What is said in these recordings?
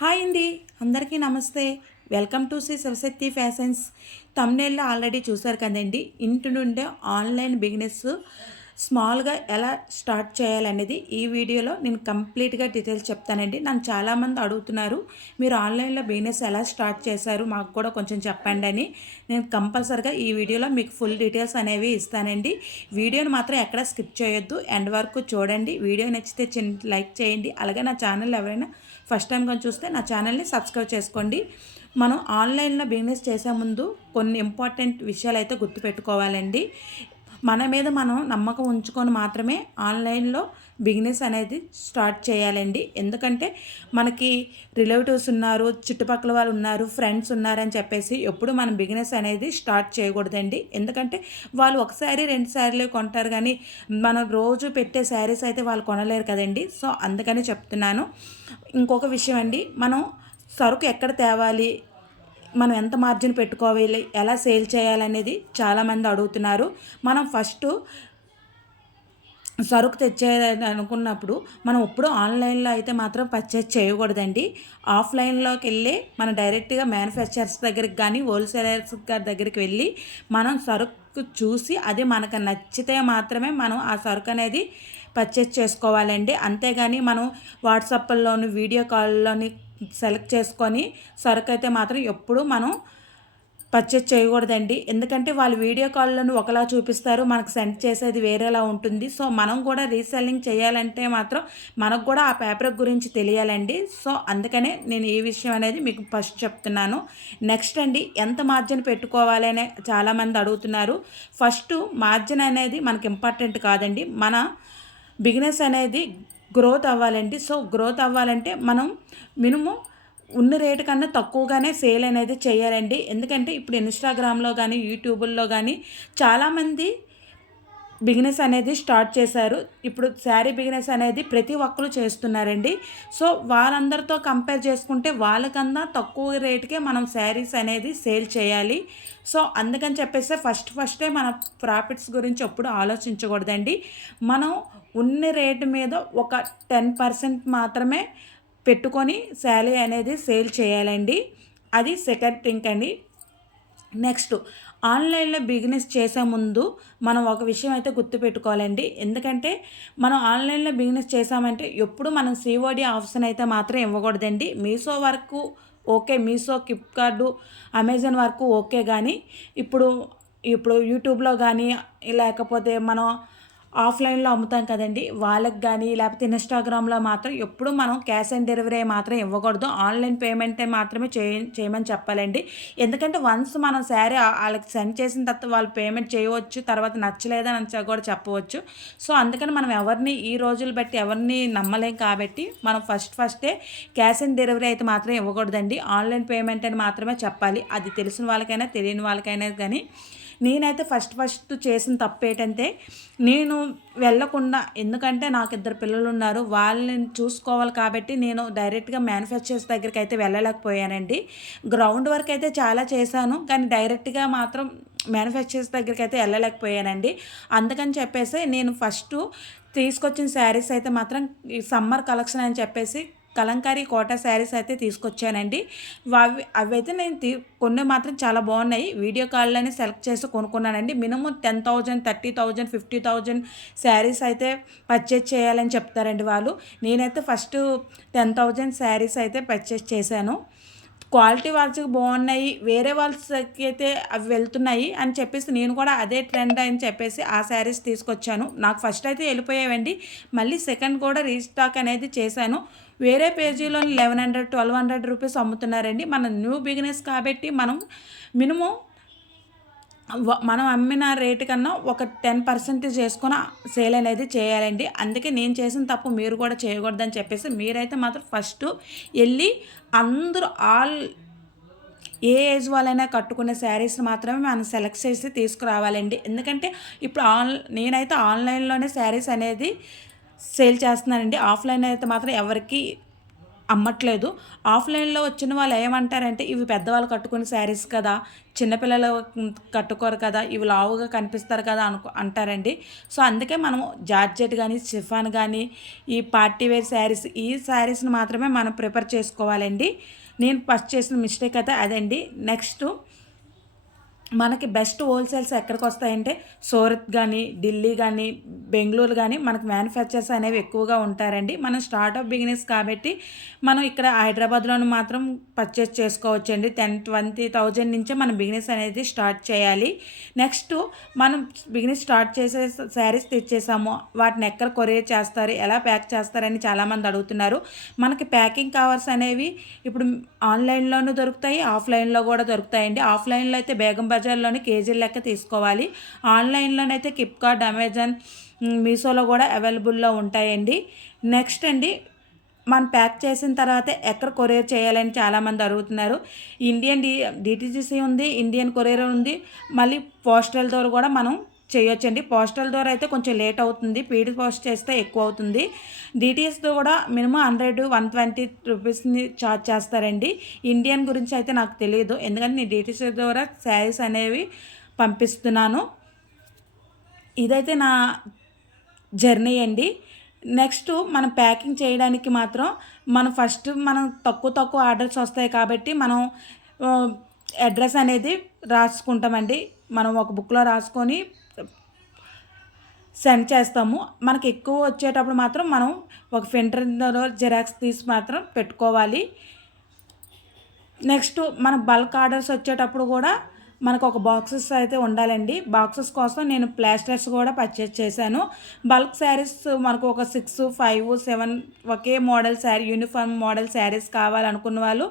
Hi అండి, అందరికీ నమస్తే. Welcome to Shri Shivashakti fashions. తమ్నేల్లో ఆల్రెడీ చూసారు కదండి. ఇంటి నుండే ఆన్లైన్ బిజినెస్ స్మాల్గా ఎలా స్టార్ట్ చేయాలనేది ఈ వీడియోలో నేను కంప్లీట్గా డీటెయిల్స్ చెప్తానండి. నన్ను చాలామంది అడుగుతున్నారు, మీరు ఆన్లైన్లో బిజినెస్ ఎలా స్టార్ట్ చేశారు, మాకు కూడా కొంచెం చెప్పండి అని. నేను కంపల్సరిగా ఈ వీడియోలో మీకు ఫుల్ డీటెయిల్స్ అనేవి ఇస్తానండి. వీడియోని మాత్రం ఎక్కడ స్కిప్ చేయొద్దు, ఎండ్ వరకు చూడండి. వీడియో నచ్చితే చిన్న లైక్ చేయండి. అలాగే నా ఛానల్ ఎవరైనా ఫస్ట్ టైం కానీ చూస్తే నా ఛానల్ని సబ్స్క్రైబ్ చేసుకోండి. మనం ఆన్లైన్లో బిజినెస్ చేసే ముందు కొన్ని ఇంపార్టెంట్ విషయాలు అయితే గుర్తుపెట్టుకోవాలండి. మన మీద మనం నమ్మకం ఉంచుకొని మాత్రమే ఆన్లైన్లో బిజినెస్ అనేది స్టార్ట్ చేయాలండి. ఎందుకంటే మనకి రిలేటివ్స్ ఉన్నారు, చుట్టుపక్కల వాళ్ళు ఉన్నారు, ఫ్రెండ్స్ ఉన్నారని చెప్పేసి ఎప్పుడు మనం బిజినెస్ అనేది స్టార్ట్ చేయకూడదండి. ఎందుకంటే వాళ్ళు ఒకసారి రెండు సార్లు కొంటారు, కానీ మనం రోజు పెట్టే శారీస్ అయితే వాళ్ళు కొనలేరు కదండి. సో అందుకని చెప్తున్నాను. ఇంకొక విషయం అండి, మనం సరుకు ఎక్కడ తేవాలి, మనం ఎంత మార్జిన్ పెట్టుకోవాలి, ఎలా సేల్ చేయాలనేది చాలామంది అడుగుతున్నారు. మనం ఫస్ట్ సరుకు తెచ్చేది అనుకున్నప్పుడు మనం ఎప్పుడు ఆన్లైన్లో అయితే మాత్రం పర్చేజ్ చేయకూడదండి. ఆఫ్లైన్లోకి వెళ్ళి మనం డైరెక్ట్గా మ్యానుఫ్యాక్చరర్స్ దగ్గరికి కానీ హోల్సేలర్స్ గారి దగ్గరికి వెళ్ళి మనం సరుకు చూసి అది మనకు నచ్చితే మాత్రమే మనం ఆ సరుకు అనేది పర్చేజ్ చేసుకోవాలండి. అంతేగాని మనం వాట్సాప్లోని వీడియో కాల్లోని సెలెక్ట్ చేసుకొని సరుకు అయితే మాత్రం ఎప్పుడు మనం పర్చేజ్ చేయకూడదండి. ఎందుకంటే వాళ్ళు వీడియో కాల్లోని ఒకలా చూపిస్తారు, మనకు సెండ్ చేసేది వేరేలా ఉంటుంది. సో మనం కూడా రీసెల్లింగ్ చేయాలంటే మాత్రం మనకు కూడా ఆ పేపర్ గురించి తెలియాలండి. సో అందుకనే నేను ఈ విషయం అనేది మీకు ఫస్ట్ చెప్తున్నాను. నెక్స్ట్ అండి, ఎంత మార్జిన్ పెట్టుకోవాలి అనే చాలామంది అడుగుతున్నారు. ఫస్ట్ మార్జిన్ అనేది మనకి ఇంపార్టెంట్ కాదండి. మన బిజినెస్ అనేది గ్రోత్ అవ్వాలండి. సో గ్రోత్ అవ్వాలంటే మనం మినిమం ఉన్న రేటు కన్నా తక్కువగానే సేల్ అనేది చేయాలండి. ఎందుకంటే ఇప్పుడు ఇన్స్టాగ్రామ్లో కానీ యూట్యూబుల్లో కానీ చాలామంది బిజినెస్ అనేది స్టార్ట్ చేశారు. ఇప్పుడు శారీ బిజినెస్ అనేది ప్రతి ఒక్కరు చేస్తున్నారండి. సో వాళ్ళందరితో కంపేర్ చేసుకుంటే వాళ్ళకన్నా తక్కువ రేటుకే మనం శారీస్ అనేది సేల్ చేయాలి. సో అందుకని చెప్పేసి ఫస్టే మన ప్రాఫిట్స్ గురించి ఎప్పుడు ఆలోచించకూడదండి. మనం ఉన్న రేటు మీద ఒక 10% మాత్రమే పెట్టుకొని శారీ అనేది సేల్ చేయాలండి. అది సెకండ్ థింగ్ అండి. నెక్స్ట్, ఆన్లైన్లో బిజినెస్ చేసే ముందు మనం ఒక విషయం అయితే గుర్తుపెట్టుకోవాలండి. ఎందుకంటే మనం ఆన్లైన్లో బిజినెస్ చేసామంటే ఎప్పుడు మనం సిఓడి ఆప్షన్ అయితే మాత్రం ఇవ్వకూడదండి. మీషో వరకు ఓకే, మీషో, ఫ్లిప్కార్ట్, అమెజాన్ వరకు ఓకే, కానీ ఇప్పుడు ఇప్పుడు యూట్యూబ్లో కానీ లేకపోతే మనం ఆఫ్లైన్లో అమ్ముతాం కదండి, వాళ్ళకి కానీ లేకపోతే ఇన్స్టాగ్రామ్లో మాత్రం ఎప్పుడు మనం క్యాష్ ఆన్ డెలివరీ మాత్రం ఇవ్వకూడదు. ఆన్లైన్ పేమెంటే మాత్రమే చేయమని చెప్పాలండి. ఎందుకంటే వన్స్ మనం శారీ వాళ్ళకి సెండ్ చేసిన తర్వాత వాళ్ళు పేమెంట్ చేయవచ్చు, తర్వాత నచ్చలేదని కూడా చెప్పవచ్చు. సో అందుకని మనం ఎవరిని ఈ రోజులు బట్టి ఎవరిని నమ్మలేం కాబట్టి మనం ఫస్టే క్యాష్ ఆన్ డెలివరీ అయితే మాత్రం ఇవ్వకూడదండి. ఆన్లైన్ పేమెంట్ అని మాత్రమే చెప్పాలి. అది తెలిసిన వాళ్ళకైనా తెలియని వాళ్ళకైనా కానీ. నేనైతే ఫస్ట్ చేసిన తప్పు ఏంటంటే, నేను వెళ్ళకుండా, ఎందుకంటే నాకు ఇద్దరు పిల్లలు ఉన్నారు, వాళ్ళని చూసుకోవాలి కాబట్టి నేను డైరెక్ట్గా మ్యానుఫ్యాక్చర్స్ దగ్గరికి అయితే వెళ్ళలేకపోయానండి. గ్రౌండ్ వర్క్ అయితే చాలా చేశాను, కానీ డైరెక్ట్గా మాత్రం మ్యానుఫ్యాక్చర్స్ దగ్గరికి అయితే వెళ్ళలేకపోయానండి. అందుకని చెప్పేసి నేను ఫస్ట్ తీసుకొచ్చిన శారీస్ అయితే మాత్రం ఈ సమ్మర్ కలెక్షన్ అని చెప్పేసి కలంకారీ కోటా శారీస్ అయితే తీసుకొచ్చానండి. అవైతే నేను కొన్ని మాత్రం చాలా బాగున్నాయి. వీడియో కాల్లోనే సెలెక్ట్ చేసి కొనుక్కున్నానండి. మినిమం 10,000, 30,000, 50,000 శారీస్ అయితే పర్చేజ్ చేయాలని చెప్తారండి వాళ్ళు. నేనైతే ఫస్ట్ 10,000 శారీస్ అయితే పర్చేజ్ చేశాను. క్వాలిటీ వాళ్ళకి బాగున్నాయి, వేరే వాళ్ళకి అయితే అవి వెళ్తున్నాయి అని చెప్పేసి నేను కూడా అదే ట్రెండ్ అని చెప్పేసి ఆ శారీస్ తీసుకొచ్చాను. నాకు ఫస్ట్ అయితే వెళ్ళిపోయావండి, మళ్ళీ సెకండ్ కూడా రీస్టాక్ అనేది చేశాను. వేరే పేజీలో 1100, 1200 రూపీస్ అమ్ముతున్నారండి. మన న్యూ బిజినెస్ కాబట్టి మనం మినిమం మనం అమ్మిన రేటు కన్నా ఒక 10% చేసుకొని సేల్ అనేది చేయాలండి. అందుకే నేను చేసిన తప్పు మీరు కూడా చేయకూడదని చెప్పేసి మీరైతే మాత్రం ఫస్ట్ వెళ్ళి అందరూ ఏ ఏజ్ వాళ్ళైనా కట్టుకునే శారీస్ మాత్రమే మనం సెలెక్ట్ చేసి తీసుకురావాలండి. ఎందుకంటే ఇప్పుడు నేనైతే ఆన్లైన్లోనే శారీస్ అనేది సేల్ చేస్తున్నానండి. ఆఫ్లైన్ అయితే మాత్రం ఎవరికి అమ్మట్లేదు. ఆఫ్‌లైన్‌లో వచ్చిన వాళ్ళు ఏమంటారంటే, ఇవి పెద్దవాళ్ళు కట్టుకునే శారీస్ కదా! చిన్నపిల్లలు కట్టుకోరు కదా! ఇవి లావుగా కనిపిస్తారు కదా! అంటారండి. సో, అందుకే మనం జార్జెట్ గాని, షిఫాన్ గాని, ఈ పార్టీ వేర్ శారీస్ ఈ శారీస్‌ని మాత్రమే మనం ప్రిఫర్ చేసుకోవాలండి. నేను ఫస్ట్ చేసిన మిస్టేక్ అయితే అదండి. నెక్స్టు మనకి బెస్ట్ హోల్‌సేల్స్ ఎక్కడికొస్తాయంటే సూరత్ గానీ, ఢిల్లీ గానీ, బెంగుళూరు గానీ మనకు మ్యానుఫ్యాక్చర్స్ అనేవి ఎక్కువగా ఉంటారండి. మనం స్టార్టప్ బిగినర్స్ కాబట్టి మనం ఇక్కడ హైదరాబాద్‌లోను మాత్రం పర్చేస్ చేసుకోవచ్చండి. 20,000 నుంచే మనం బిజినెస్ అనేది స్టార్ట్ చేయాలి. నెక్స్టు మనం బిజినెస్ స్టార్ట్ చేసే శారీస్ తెచ్చేసాము. వాటిని ఎక్కడ కొరియర్ చేస్తారు? ఎలా ప్యాక్ చేస్తారని చాలామంది అడుగుతున్నారు. మనకి ప్యాకింగ్ కవర్స్ అనేవి ఇప్పుడు ఆన్‌లైన్‌లోనూ దొరుకుతాయి. ఆఫ్‌లైన్‌లో గూడా దొరుకుతాయండి. ఆఫ్‌లైన్‌లో అయితే బేగం బజార్‌లోని కేజీల లెక్క తీసుకోవాలి. ఆన్‌లైన్‌లోనైతే ఫ్లిప్‌కార్ట్, అమెజాన్, మీషోలో గూడా అవైలబుల్‌లో ఉంటాయండి. నెక్స్ట్ అండి మనం ప్యాక్ చేసిన తర్వాత ఎక్కడ కొరియర్ చేయాలని చాలామంది అడుగుతున్నారు. ఇండియన్ డీటీసీ ఉంది. ఇండియన్ కొరియర్ ఉంది. మళ్ళీ పోస్టల్ ద్వారా గూడా మనం చేయొచ్చండి. పోస్టల్ ద్వారా అయితే కొంచెం లేట్ అవుతుంది. స్పీడ్ పోస్ట్ చేస్తే ఎక్కువ అవుతుంది. డీటీఎస్‌తో కూడా మినిమం 100, 120 రూపీస్‌ని చార్జ్ చేస్తారండి. ఇండియన్ గురించి అయితే నాకు తెలీదు. ఎందుకంటే నేను డీటీసీ ద్వారా శారీస్ అనేవి పంపిస్తున్నాను. ఇదైతే నా జర్నీ అండి. నెక్స్టు మనం ప్యాకింగ్ చేయడానికి మాత్రం మనం తక్కువ తక్కువ ఆర్డర్స్ వస్తాయి కాబట్టి మనం ఆహ్, అడ్రస్ అనేది రాసుకుంటామండి. మనం ఒక బుక్‌లో రాసుకొని సెండ్ చేస్తాము. మనకి ఎక్కువ వచ్చేటప్పుడు మాత్రం మనం ఒక ప్రింటర్‌లో జిరాక్స్ తీసి మాత్రం పెట్టుకోవాలి. నెక్స్ట్ మన బల్క్ ఆర్డర్స్ వచ్చేటప్పుడు గూడా మనకొక బాక్సెస్ అయితే ఉండాలండి. బాక్సెస్ కోసం నేను ప్లాస్టర్స్ గూడా పర్చేజ్ చేశాను. బల్క్ శారీస్ మనకు ఒక 6, 5, 7 ఒకే model sari uniform model saris కావాలనుకున్న వాళ్ళు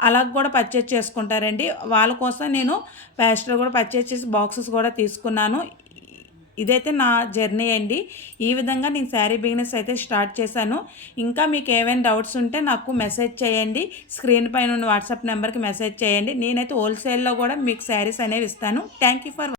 అలా గూడా పర్చేజ్ చేసుకుంటారండి. వాళ్ళ కోసం నేను ప్లాస్టర్ గూడా పర్చేజ్ చేసి బాక్సెస్ గూడా తీసుకున్నాను. ఇదైతే నా జర్నీ అండి. ఈ విధంగా నేను శారీ బిజినెస్ అయితే స్టార్ట్ చేశాను. ఇంకా మీకు ఏవైనా డౌట్స్ ఉంటే నాకు మెసేజ్ చేయండి. స్క్రీన్ పైన ఉన్న వాట్సాప్ నెంబర్‌కి మెసేజ్ చేయండి. నేనైతే హోల్‌సేల్‌లో గూడా మీకు శారీస్ అనేవి ఇస్తాను. Thank you for